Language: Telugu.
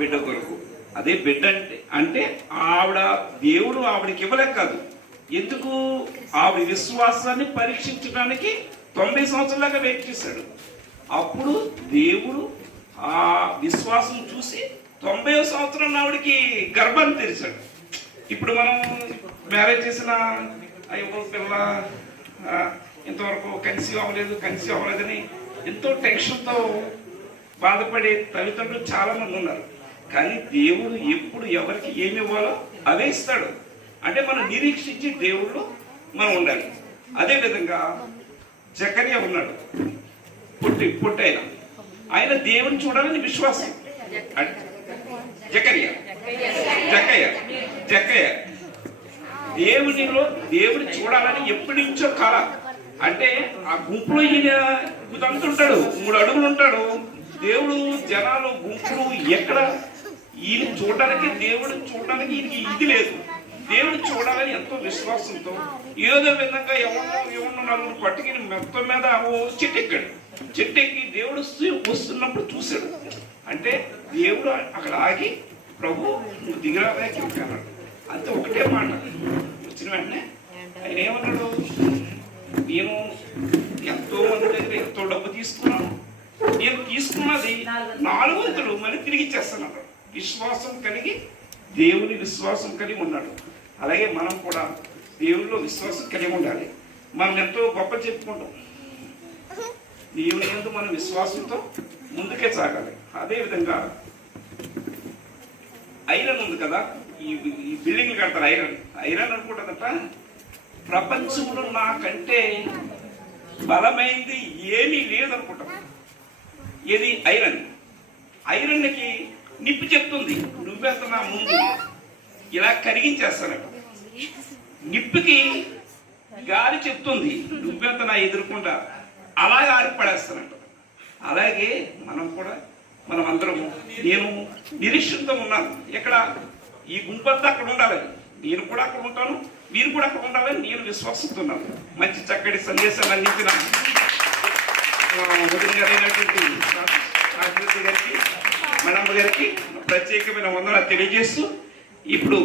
బిడ్డ కొరకు. అదే బిడ్డ అంటే ఆవిడ దేవుడు ఆవిడకి ఇవ్వలేక కాదు, ఎందుకు ఆవిడ విశ్వాసాన్ని పరీక్షించడానికి 90 సంవత్సరాలుగా వెయిట్ చేశాడు. అప్పుడు దేవుడు ఆ విశ్వాసం చూసి 90వ సంవత్సరం ఆవిడకి గర్భాన్ని తెరిచాడు. ఇప్పుడు మనం మ్యారేజ్ చేసిన అయ్యో పిల్ల ఇంతవరకు కన్సీవ్ అవ్వలేదని ఎంతో టెన్షన్తో బాధపడే తల్లిదండ్రులు చాలా మంది ఉన్నారు. కానీ దేవుడు ఎప్పుడు ఎవరికి ఏమి ఇవ్వాలో అవే ఇస్తాడు. అంటే మనం నిరీక్షించి దేవుళ్ళు మనం ఉండాలి. అదేవిధంగా జకర్యా ఉన్నాడు, పుట్టైన ఆయన దేవుని చూడాలని విశ్వాసం. జకర్యా దేవుని చూడాలని ఎప్పటి నుంచో కళ. అంటే ఆ గుంపులో ఈయన కుదంతుంటాడు, 3 అడుగులు ఉంటాడు. దేవుడు జనాలు గుంపులు ఎక్కడ ఈయన చూడడానికి, దేవుడిని చూడడానికి ఈయనకి ఇది లేదు. దేవుడు చూడాలని ఎంతో విశ్వాసంతో ఏదో విధంగా ఎవరినో నలుగురు పట్టుకుని మొత్తం మీద చెట్టెక్కి దేవుడు వస్తున్నప్పుడు చూశాడు. అంటే దేవుడు అక్కడ ఆగి, ప్రభు నువ్వు దిగిరాదాకి అన్నాడు. అంతే, ఒకటే మాట. వచ్చిన వెంటనే ఆయన ఏమన్నాడు, నేను ఎంతో మంది దగ్గర ఎంతో డబ్బు తీసుకున్నాను, నేను తీసుకున్నది 4 వంతులు మళ్ళీ తిరిగి ఇచ్చేస్తాను. విశ్వాసం కలిగి, దేవుని విశ్వాసం కలిగి ఉన్నాడు. అలాగే మనం కూడా దేవునిలో విశ్వాసం కలిగి ఉండాలి. మనం ఎంతో గొప్ప చెప్పుకుంటాం, దేవుని యందు మనం విశ్వాసంతో ముందుకే సాగాలి. అదేవిధంగా ఐరన్ ఉంది కదా, ఈ బిల్డింగ్లు కడతారు. ఐరన్ అనుకుంటుందట, ప్రపంచంలో నాకంటే బలమైంది ఏమీ లేదనుకుంటాం. ఏది? ఐరన్కి నిప్పు చెప్తుంది, నువ్వెంత నా ముందు ఇలా కరిగించేస్తానట. నిప్పుకి గాలి చెప్తుంది, నువ్వెంత నా ఎదుర్కొంటా అలాగే ఆరిపడేస్తానంట. అలాగే మనం అందరము, నేను నిరీక్షణతో ఉన్నాను. ఎక్కడ? ఈ గుంపంతా అక్కడ ఉండాలని, నేను కూడా అక్కడ ఉంటాను, మీరు కూడా అక్కడ ఉండాలని నేను విశ్వాసంతో ఉన్నాను. మంచి చక్కటి సందేశాలు అందించిన వదిన గారైనటువంటి గారికి, మేడమ్మ గారికి ప్రత్యేకమైన వందనాలు తెలియజేస్తూ, ఇప్పుడు